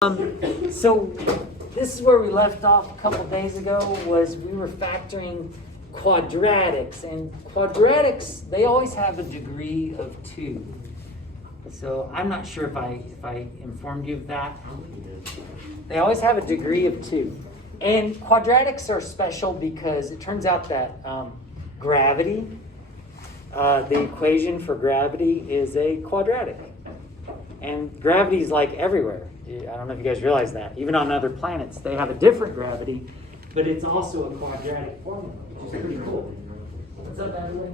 So this is where we left off a couple days ago. Was we were factoring quadratics, and quadratics, they always have a degree of 2. So I'm not sure if I informed you of that. They always have a degree of 2, and quadratics are special because it turns out that gravity, the equation for gravity is a quadratic, and gravity is like everywhere. I don't know if you guys realize that. Even on other planets, they have a different gravity, but it's also a quadratic formula, which is pretty cool. What's up, Natalie?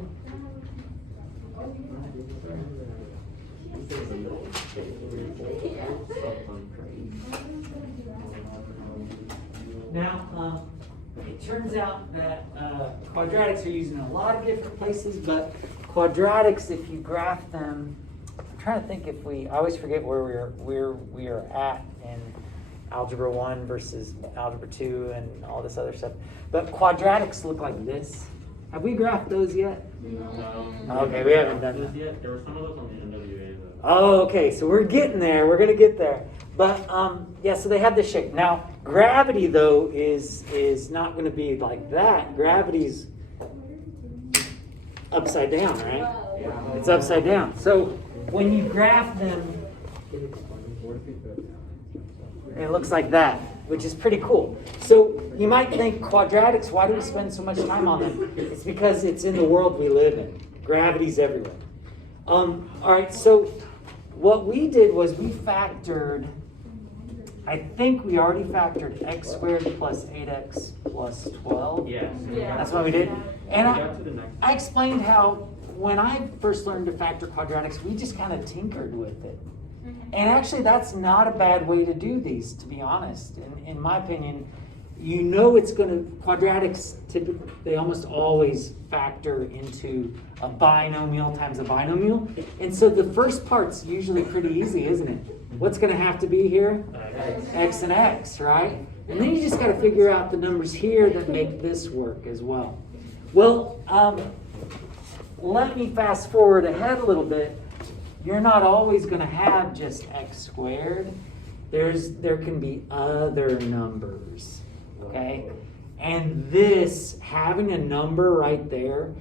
Now, it turns out that quadratics are used in a lot of different places, but quadratics, if you graph them, I'm trying to think if I always forget where we are at in Algebra 1 versus Algebra 2 and all this other stuff. But quadratics look like this. Have we graphed those yet? No. Okay, we haven't done that yet. There were some of those on the NWA. Oh, okay, so we're getting there. We're going to get there. But, yeah, so they have this shape. Now, gravity, though, is not going to be like that. Gravity's upside down, right? It's upside down. So when you graph them, it looks like that, which is pretty cool. So you might think quadratics, why do we spend so much time on them? It's because it's in the world we live in. Gravity's everywhere. All right, so what we did was we factored, I think we already factored x squared plus 8x plus 12. Yes. Yeah. That's what we did. And I explained how when I first learned to factor quadratics, we just kind of tinkered with it. And actually, that's not a bad way to do these, to be honest. In my opinion, you know it's going to, quadratics, typically, they almost always factor into a binomial times a binomial. And so the first part's usually pretty easy, isn't it? What's going to have to be here? X and x, right? And then you just got to figure out the numbers here that make this work as well. Well, let me fast forward ahead a little bit. You're not always going to have just x squared. There can be other numbers, okay? And this, having a number right there,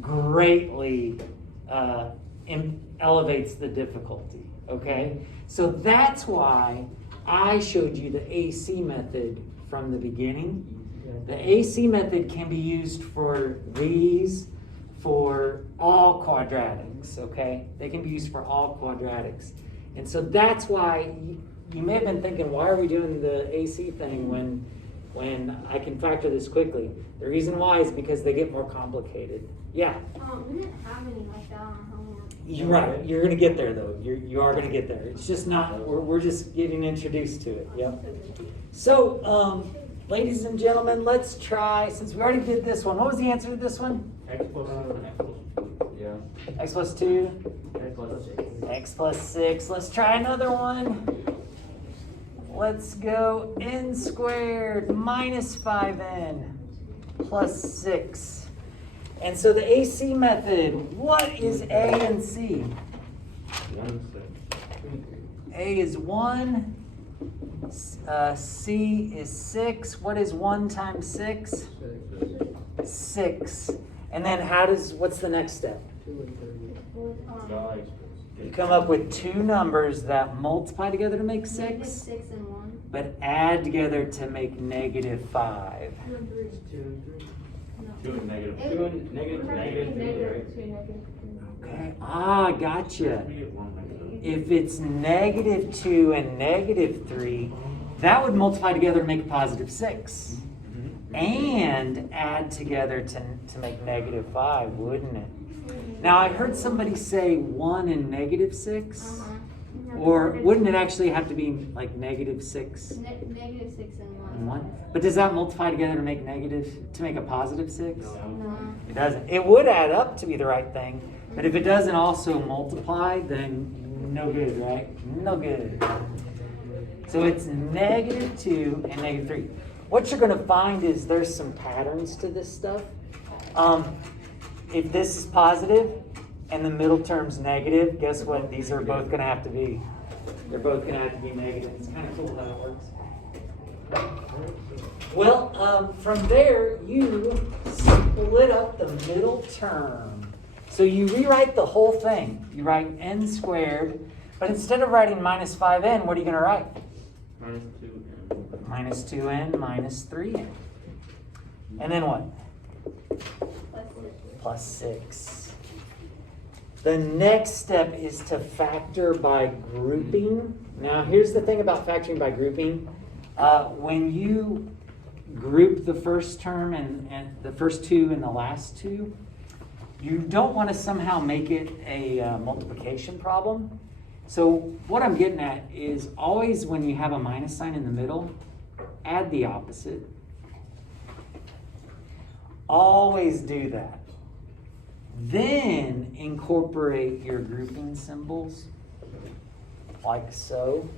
greatly elevates the difficulty, okay? So that's why I showed you the AC method from the beginning. The AC method can be used for these, for all quadratics, okay? They can be used for all quadratics. And so that's why you may have been thinking, why are we doing the AC thing when I can factor this quickly? The reason why is because they get more complicated. Yeah? We didn't have any like that on homework. You're right. You're going to get there, though. You are going to get there. It's just not, we're just getting introduced to it. Yep. So, ladies and gentlemen, let's try, since we already did this one, what was the answer to this one? X plus 2 and X plus 2. Yeah. X plus 2. X plus 6. X plus 6. Let's try another one. Let's go n squared minus 5n plus 6. And so the AC method, what is A and C? 1 6. A is 1. C is 6. What is 1 times 6? 6. And then what's the next step? You come up with two numbers that multiply together to make 6, 6 and 1. but add together to make negative 5. 2 and negative 2 and negative 3, right? Okay, gotcha. We get 1 like that. If it's negative 2 and negative 3, that would multiply together to make a positive 6. And add together to make negative 5, wouldn't it? Now, I heard somebody say 1 and negative 6. Or wouldn't it actually have to be like negative 6? Negative 6 and 1. And 1? But does that multiply together to make a positive 6? No. It doesn't. It would add up to be the right thing, but if it doesn't also multiply, then no good, right? No good. So it's negative 2 and negative 3. What you're going to find is there's some patterns to this stuff. If this is positive and the middle term's negative, guess what? These are both going to have to be They're both gonna have to be negative. It's kind of cool how it works. Well, from there, you split up the middle term. So you rewrite the whole thing. You write n squared, but instead of writing minus 5n, what are you going to write? Minus 2n. Minus 2n minus 3n. And then what? Plus 6. The next step is to factor by grouping. Now, here's the thing about factoring by grouping. When you group the first term and the first two and the last two, you don't want to somehow make it a multiplication problem. So what I'm getting at is always when you have a minus sign in the middle, add the opposite. Always do that. Then incorporate your grouping symbols like so.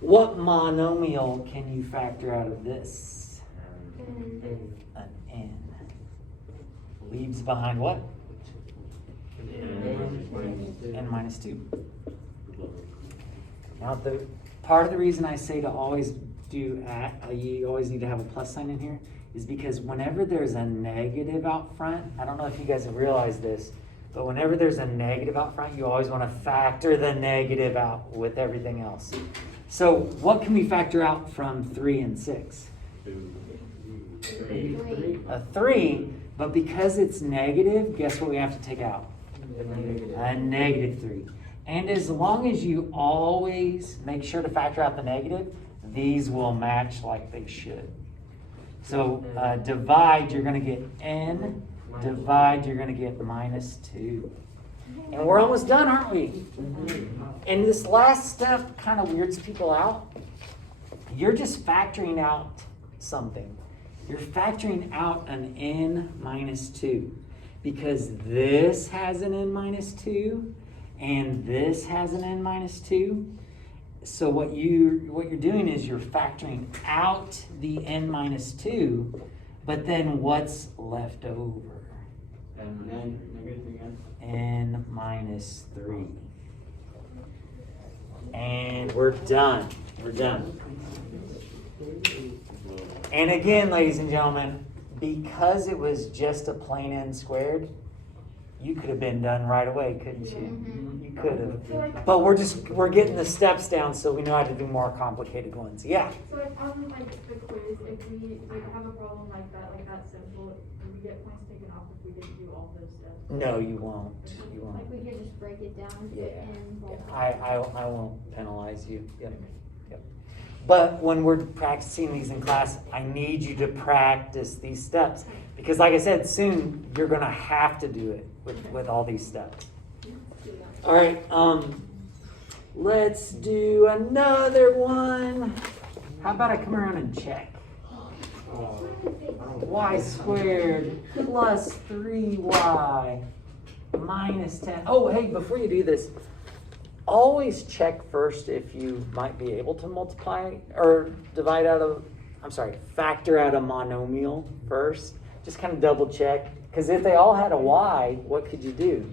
What monomial can you factor out of this? An n. Leaves behind what? N minus 2. Now, the part of the reason I say to always do you always need to have a plus sign in here is because whenever there's a negative out front, I don't know if you guys have realized this, but whenever there's a negative out front, you always want to factor the negative out with everything else. So what can we factor out from 3 and 6? 3. A 3, but because it's negative, guess what we have to take out? A negative 3. And as long as you always make sure to factor out the negative, these will match like they should. So divide, you're going to get n. Divide, you're going to get minus 2. And we're almost done, aren't we? And this last step kind of weirds people out. You're just factoring out something. You're factoring out an n minus 2. Because this has an n minus 2, and this has an n minus 2. So what you're doing is you're factoring out the n minus 2, but then what's left over? And then negative 3n. N minus 3. And we're done. We're done. And again, ladies and gentlemen, because it was just a plain n squared, you could have been done right away, couldn't you? You could have. But we're getting the steps down so we know how to do more complicated ones. Yeah. So if on like the quiz, if we have a problem like that simple, do we get points taken off if we didn't do all those steps? No, you won't. You won't. Like we could just break it down to Yeah. n. I won't penalize you. Yep. But when we're practicing these in class, I need you to practice these steps. Because like I said, soon you're going to have to do it with all these steps. All right, let's do another one. How about I come around and check? Y squared plus 3y minus 10. Oh, hey, before you do this, always check first if you might be able to multiply or factor out a monomial first. Just kind of double check. Because if they all had a y, what could you do?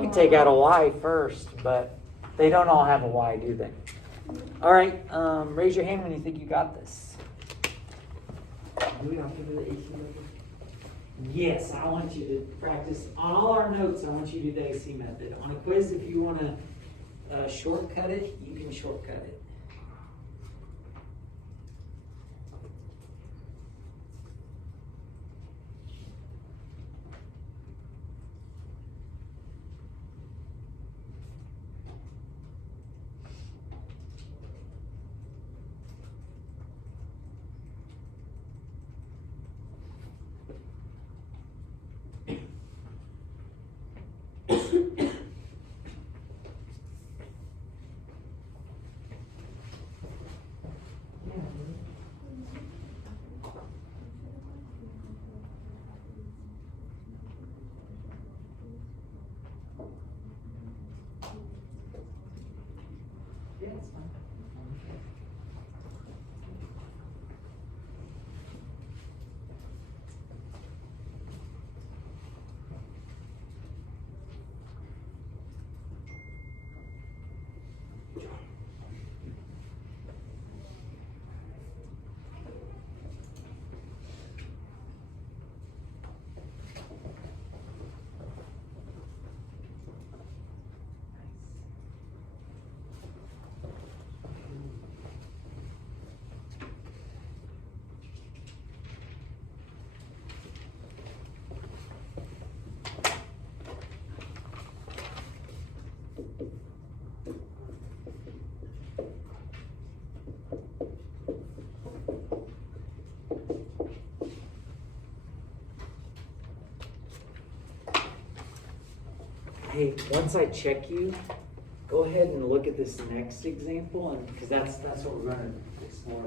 You take out a y first, but they don't all have a y, do they? All right, raise your hand when you think you got this. Do we have to do the AC method? Yes, I want you to practice. On all our notes, I want you to do the AC method. On a quiz, if you want to shortcut it, you can shortcut it. Yeah, it's fine. Hey, once I check you, go ahead and look at this next example, and because that's what we're going to explore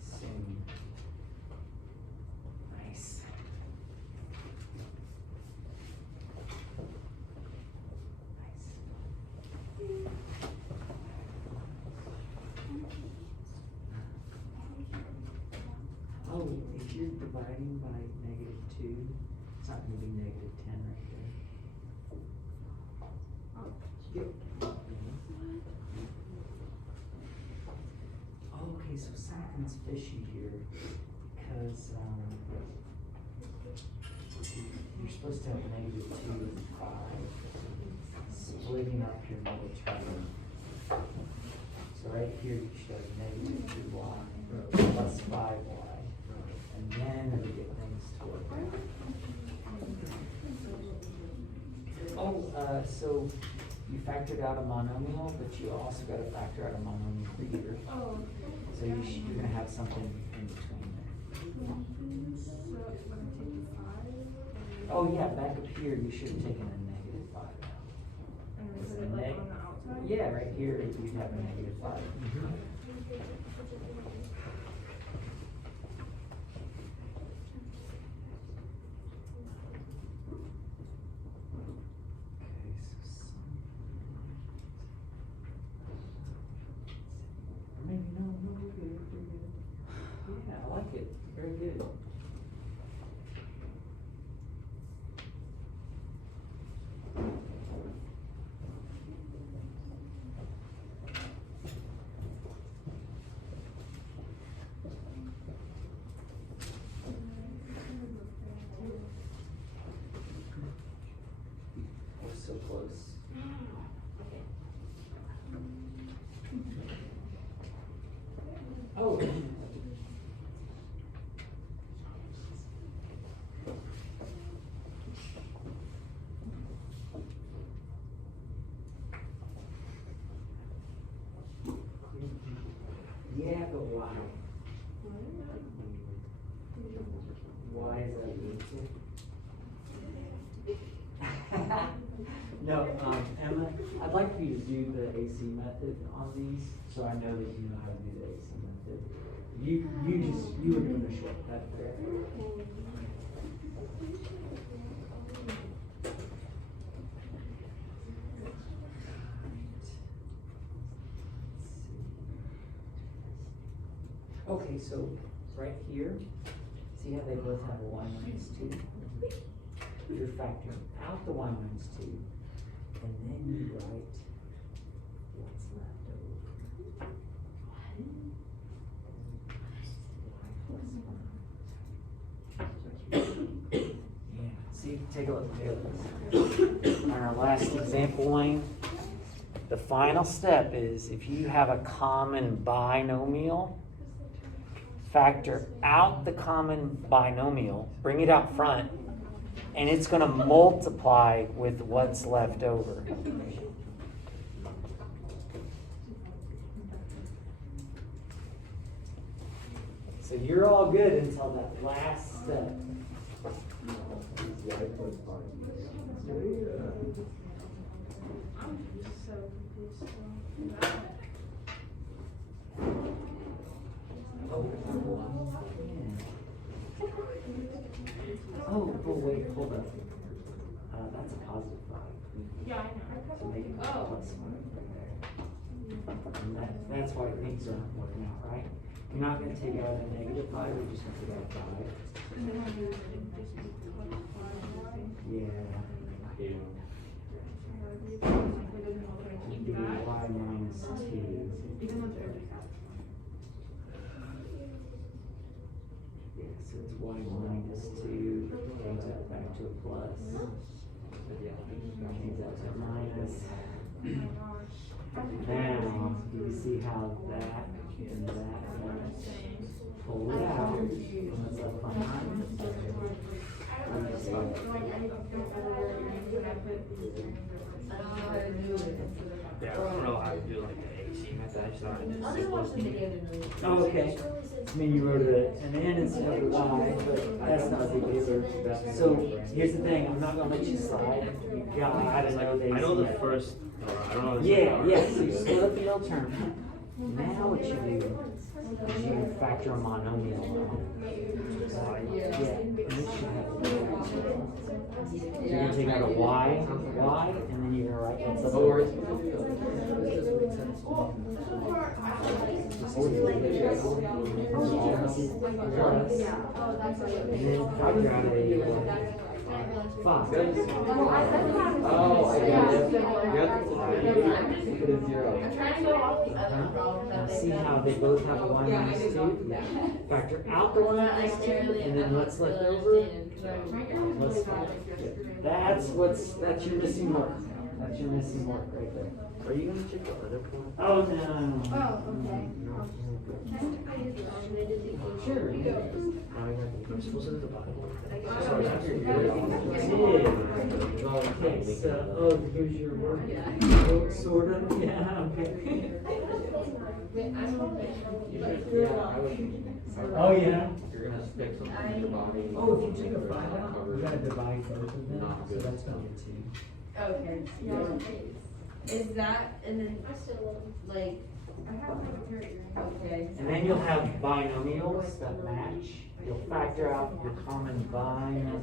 soon. Nice. Oh, if you're dividing by -2, it's not going to be -10 right there. Oh, okay, so something's fishy here because you're supposed to have -2 and 5, splitting up your middle term. So right here you should have -2y plus 5y, and then we get things to work out. Oh, so you factored out a monomial, but you also got to factor out a monomial here. Oh. So you're going to have something in between there. So I'm gonna take 5. Oh yeah, back up here you should have taken a -5 out. And It's put a it like neg- on the outside? Yeah, right here you'd have a -5. Okay, so or maybe no, we're good, we're good. Yeah, I like it, very good. We're so close. Oh. Yeah, but why? Why is that easy? No, Emma, I'd like for you to do the AC method on these, so I know that you know how to do the AC method. You were doing the shortcut there. Okay, so right here, see how they both have a y minus 2? You're factoring out the y minus 2, and then you write what's left over. Yeah, see, take a look at this. On our last example, Wayne, the final step is if you have a common binomial, factor out the common binomial, bring it out front, and it's going to multiply with what's left over. So you're all good until that last step. I'm just so confused still. Oh, wait, hold up. That's a positive 5. Yeah, I know. So make it plus 1 right there. And that's why things aren't working out, right? You're not going to take out a -5, you're just going to take out 5. Yeah. It'd be y minus 2. Yeah, so it's y minus 2, change that back to a plus. Change that to a minus. Now, do you see how that and that pull it out? And it's left behind. Yeah, I don't know how to do like the AC method I'll just watch the video tonight. Oh, okay. I mean, you wrote an N instead of a Y, but that's not a big deal. So here's the thing, I'm not gonna let you slide. You gotta know they. I know the first, I don't know. Yeah, so you split up the middle term. Now what you do is you factor a monomial. Yeah, and this should have. So you're gonna take out a Y, and then you're gonna write what's up over it. And then factor out a 5. Oh, I got it. You have to put a 0. Now see how they both have a y minus 2? Factor out the y minus 2, and then what's left over? Plus 5. That's your missing mark. That's your missing mark right there. Are you gonna check the other point? Oh, no. Oh, okay. Sure. I'm supposed to do the Bible. Okay, so, here's your work. Sort of, yeah, okay. Oh, yeah. You're gonna stick something in your body. Oh, if you take a 5 out, you gotta divide both of them, so that's gonna get 2. Okay. Is that, and then, like, okay. And then you'll have binomials that match. You'll factor out your common binomial.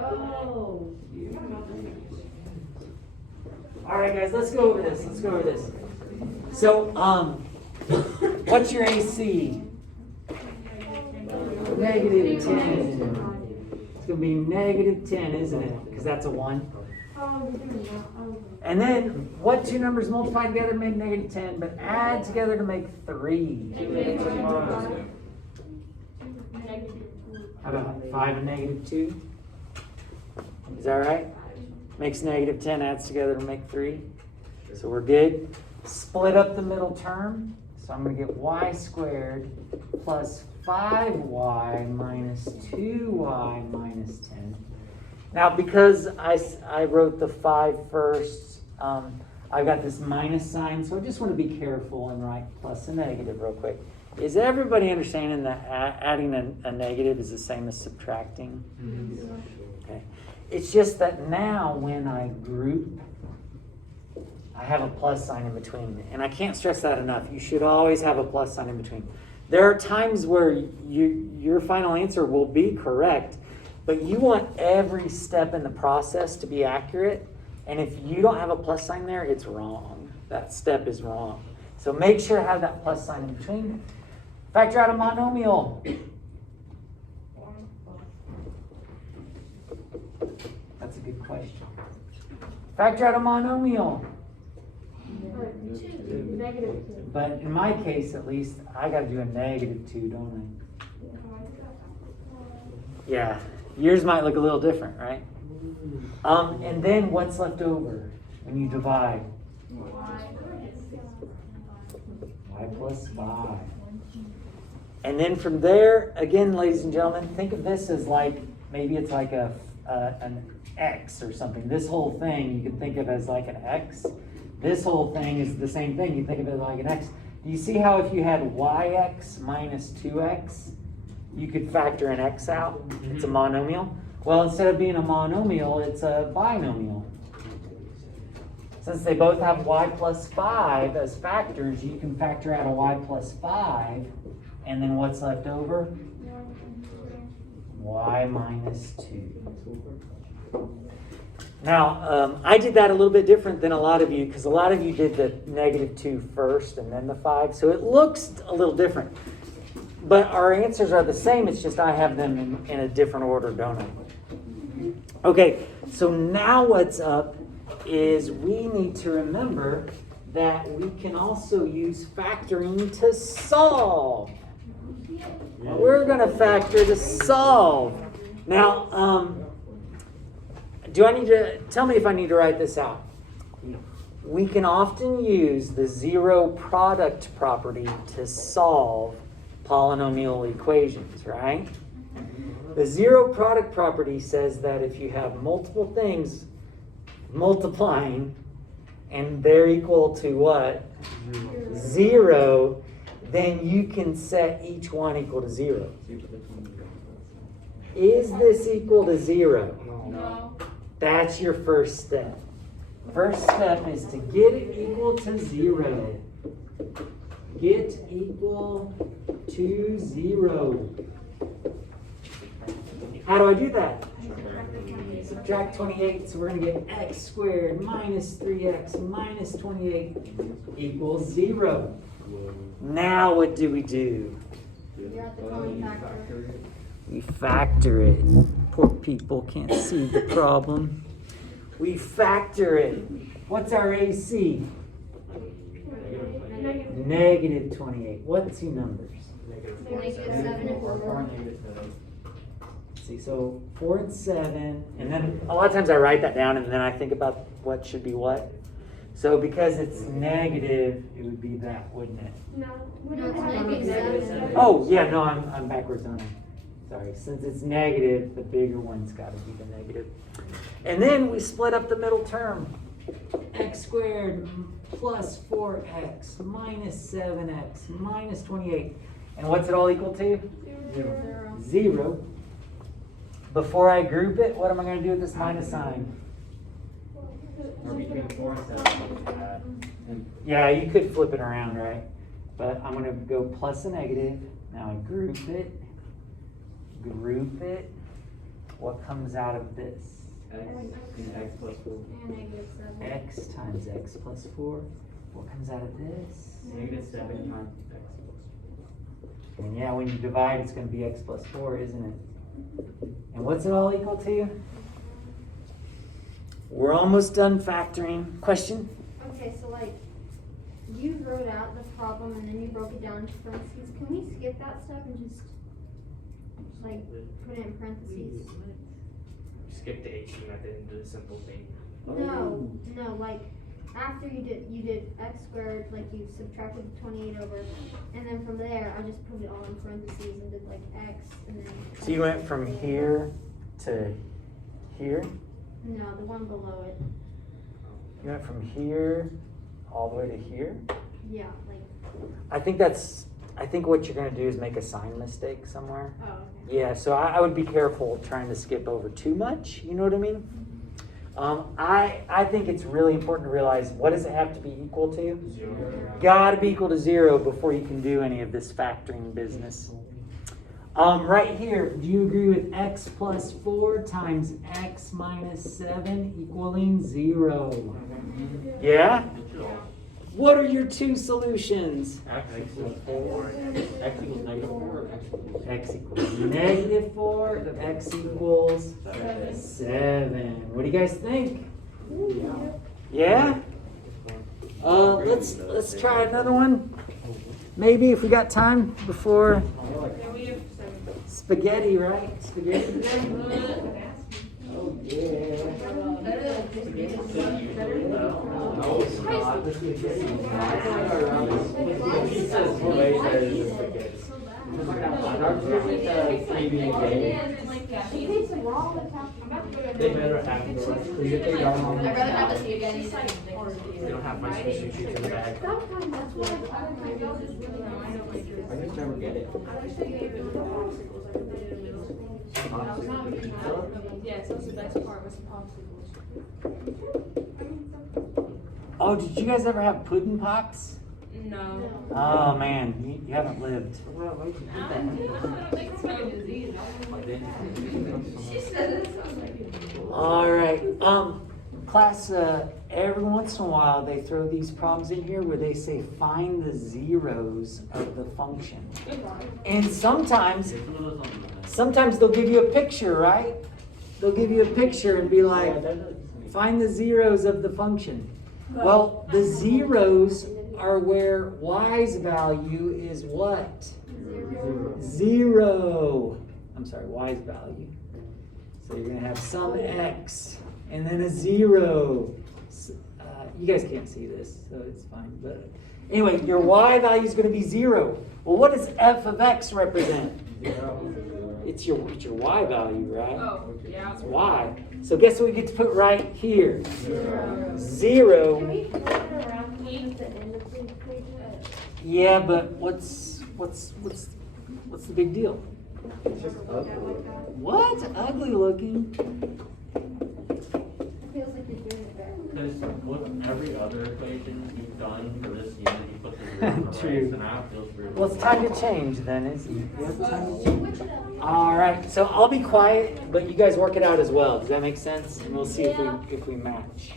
Oh. All right, guys, let's go over this. So, what's your AC? Negative 10. It's gonna be negative 10, isn't it? Because that's a 1. And then, what two numbers multiply together to make negative 10, but add together to make 3? How about 5 and negative 2? Is that right? Makes negative 10, adds together to make 3. So we're good. Split up the middle term. So I'm going to get y squared plus 5y minus 2y minus 10. Now, because I wrote the 5 first, I've got this minus sign, so I just want to be careful and write plus and negative real quick. Is everybody understanding that adding a negative is the same as subtracting? Okay. It's just that now when I group, I have a plus sign in between. And I can't stress that enough. You should always have a plus sign in between. There are times where your final answer will be correct, but you want every step in the process to be accurate. And if you don't have a plus sign there, it's wrong. That step is wrong. So make sure to have that plus sign in between. Factor out a monomial. That's a good question. Factor out a monomial. Negative 2. But in my case, at least, I got to do a negative 2, don't I? Yeah. Yours might look a little different, right? And then what's left over when you divide? Y plus 5. And then from there, again, ladies and gentlemen, think of this as like, maybe it's like an X or something. This whole thing you can think of as like an X. This whole thing is the same thing. You think of it like an X. Do you see how if you had yx minus 2x, you could factor an x out? It's a monomial. Well, instead of being a monomial, it's a binomial. Since they both have y plus 5 as factors, you can factor out a y plus 5. And then what's left over? Y minus 2. Now, I did that a little bit different than a lot of you, because a lot of you did the negative 2 first and then the 5. So it looks a little different. But our answers are the same. It's just I have them in a different order, don't I? Okay, so now what's up is we need to remember that we can also use factoring to solve. We're going to factor to solve. Now, do I need to, tell me if I need to write this out. We can often use the zero product property to solve polynomial equations, right? The zero product property says that if you have multiple things multiplying and they're equal to what? 0, then you can set each one equal to 0. Is this equal to 0? No. That's your first step. First step is to get it equal to 0. Get equal to 0. How do I do that? Subtract 28, so we're going to get x squared minus 3x minus 28 equals 0. Now what do? You're at the common factor. We factor it. Poor people can't see the problem. We factor it. What's our AC? Negative 28. What's your numbers? Negative 7 and 4. See, so 4 and 7, and then a lot of times I write that down and then I think about what should be what. So because it's negative, it would be that, wouldn't it? No, it's negative 7. Oh, yeah, no, I'm backwards on it. Sorry, since it's negative, the bigger one's got to be the negative. And then we split up the middle term. X squared plus 4x minus 7x minus 28. And what's it all equal to? 0. Before I group it, what am I going to do with this minus sign? Or between 4 and 7. Yeah, you could flip it around, right? But I'm going to go plus a negative. Now I group it. What comes out of this? X and x plus 4. And negative 7. X times x plus 4. What comes out of this? Negative 7 times x plus And yeah, when you divide, it's going to be x plus 4, isn't it? And what's it all equal to? We're almost done factoring. Question? Okay, so like, you wrote out the problem and then you broke it down into parentheses. Can we skip that step and just like put it in parentheses? Skip the HT method and do the simple thing. No, like after you did x squared, like you subtracted 28 over, and then from there I just put it all in parentheses and did like x and then. So you went from here to here? No, the one below it. You went from here all the way to here? Yeah, like. I think what you're going to do is make a sign mistake somewhere. Oh, okay. Yeah, so I would be careful trying to skip over too much, you know what I mean? I think it's really important to realize, what does it have to be equal to? 0. Gotta be equal to 0 before you can do any of this factoring business. Right here, do you agree with x plus 4 times x minus 7 equaling 0? Yeah? What are your two solutions? X equals 4. X equals negative 4. X equals negative 4, x equals 7. What do you guys think? Yeah? Let's try another one. Maybe if we got time before spaghetti, right? Spaghetti. Oh yeah. No, it's not. Pizza's way better than spaghetti. They better have the I'd rather have this again. They don't have my sushi in the bag. I just never get it. Yes, that was the best part, was the popsicles. Oh, did you guys ever have pudding pops? No. Oh man, you haven't lived. All right, class. Every once in a while, they throw these problems in here where they say find the zeros of the function, and sometimes they'll give you a picture, right? They'll give you a picture and be like, find the zeros of the function. Well, the zeros are where y's value is what? 0. I'm sorry, y's value. So you're going to have some x and then a 0. You guys can't see this, so it's fine. But anyway, your y value is going to be 0. Well, what does f of x represent? 0. It's your y value, right? Oh, yeah. It's y. So guess what we get to put right here? 0. Can we flip it around to the end of the equation? Yeah, but what's the big deal? It's just ugly. What? Ugly looking? It feels like you're doing it back. Because with every other equation you've done for this unit, you put the zero in the True. right, so now it feels weird. Well, it's time to change then, isn't it? Yep, time to change. All right, so I'll be quiet, but you guys work it out as well. Does that make sense? And we'll see if we match.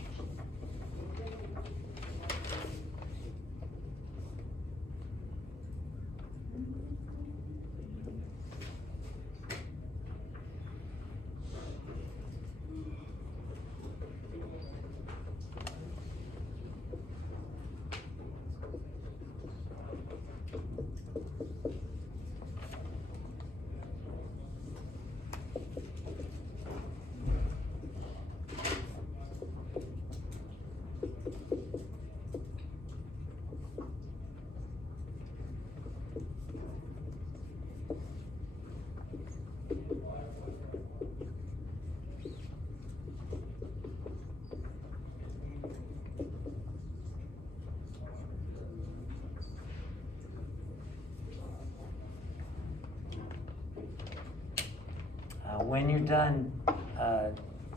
When you're done,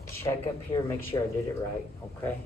check up here, make sure I did it right, okay?